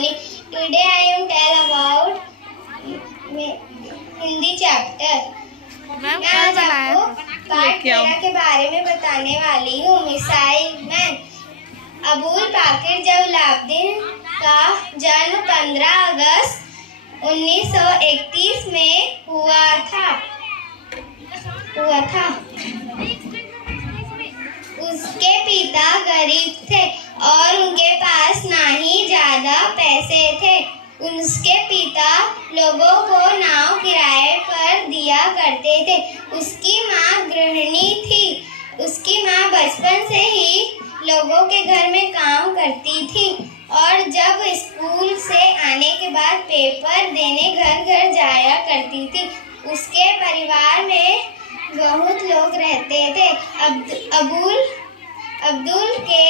Sony. Today I am tell about Hindi chapter. मैं आज आपको पार्ट 13 के बारे में बताने वाली हूँ। Missile man. अबुल बाकिर जलालुद्दीन का जन्म 15 अगस्त 1931 में हुआ था। उसके पिता गरीब थे और उनके पास ना ही ज्यादा पैसे थे। उसके पिता लोगों को नाव किराए पर दिया करते थे। उसकी माँ गृहिणी थी। उसकी माँ बचपन से ही लोगों के घर में काम करती थी और जब स्कूल से आने के बाद पेपर देने घर घर जाया करती थी। उसके परिवार में बहुत लोग रहते थे। अब्दुल के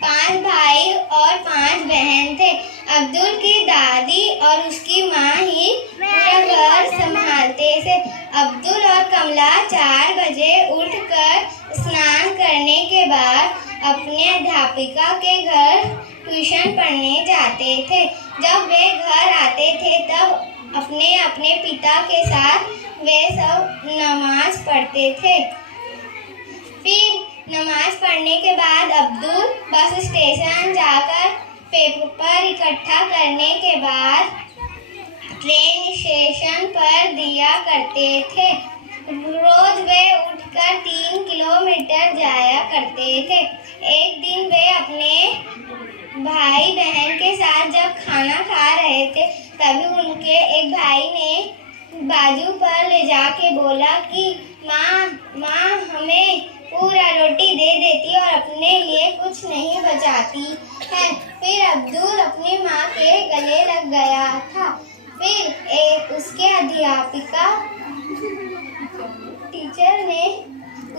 5 भाई और 5 बहन थे। अब्दुल की दादी और उसकी माँ ही पूरा घर संभालते थे। अब्दुल और कमला 4 बजे उठकर स्नान करने के बाद अपने अध्यापिका के घर ट्यूशन पढ़ने जाते थे। जब वे घर आते थे तब अपने अपने पिता के साथ वे सब नमाज पढ़ते थे। फिर नमाज पढ़ने के बाद अब्दुल बस स्टेशन जाकर पेपर इकट्ठा करने के बाद ट्रेन स्टेशन पर दिया करते थे। रोज वे उठकर 3 किलोमीटर जाया करते थे। एक दिन वे अपने भाई बहन के साथ जब खाना खा रहे थे तभी उनके एक भाई ने बाजू पर ले जाके बोला कि माँ हमें पूरा रोटी दे देती और अपने लिए कुछ नहीं बचाती है। फिर अब्दुल अपनी माँ के गले लग गया था। फिर उसके अध्यापिका टीचर ने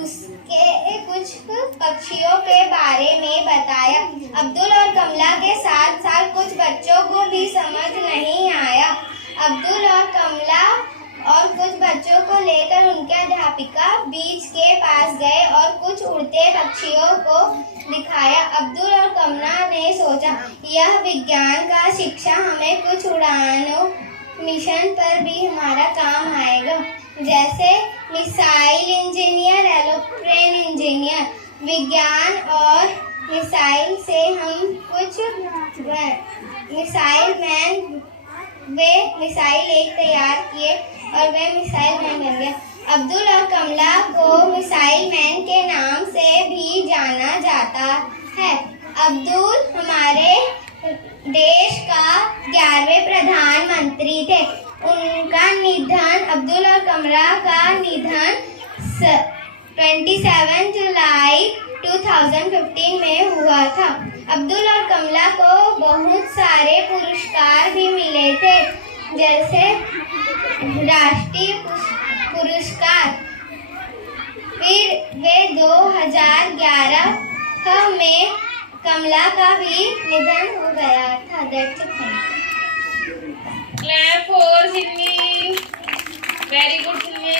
उसके कुछ पक्षियों के बारे में बताया। अब्दुल और कमला के साथ साथ कुछ बच्चों को भी समझ नहीं आया। अब्दुल और कमला और कुछ बच्चों को लेकर उनके अध्यापिका बीच के पास गए और कुछ उड़ते पक्षियों को दिखाया। अब्दुल और कमला ने सोचा यह विज्ञान का शिक्षा हमें कुछ उड़ानों मिशन पर भी हमारा काम आएगा, जैसे मिसाइल इंजीनियर, एरोप्लेन इंजीनियर। विज्ञान और मिसाइल से हम कुछ मिसाइल मैन वे मिसाइल एक तैयार किए और वे मिसाइल मैन बन गए। अब्दुल और कमला को मिसाइल मैन के नाम से भी जाना जाता है। अब्दुल हमारे देश का 11वें प्रधानमंत्री थे। उनका निधन अब्दुल और कमला का निधन 27 जुलाई 2015 में हुआ था। अब्दुल और कमला को बहुत सारे पुरस्कार भी मिले थे, जैसे राष्ट्रीय पुरस्कार। फिर वे 2011 में कमला का भी निधन हो गया था। That's it. Clap for Sinmi. Very good, Sinmi.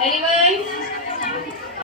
Anyone?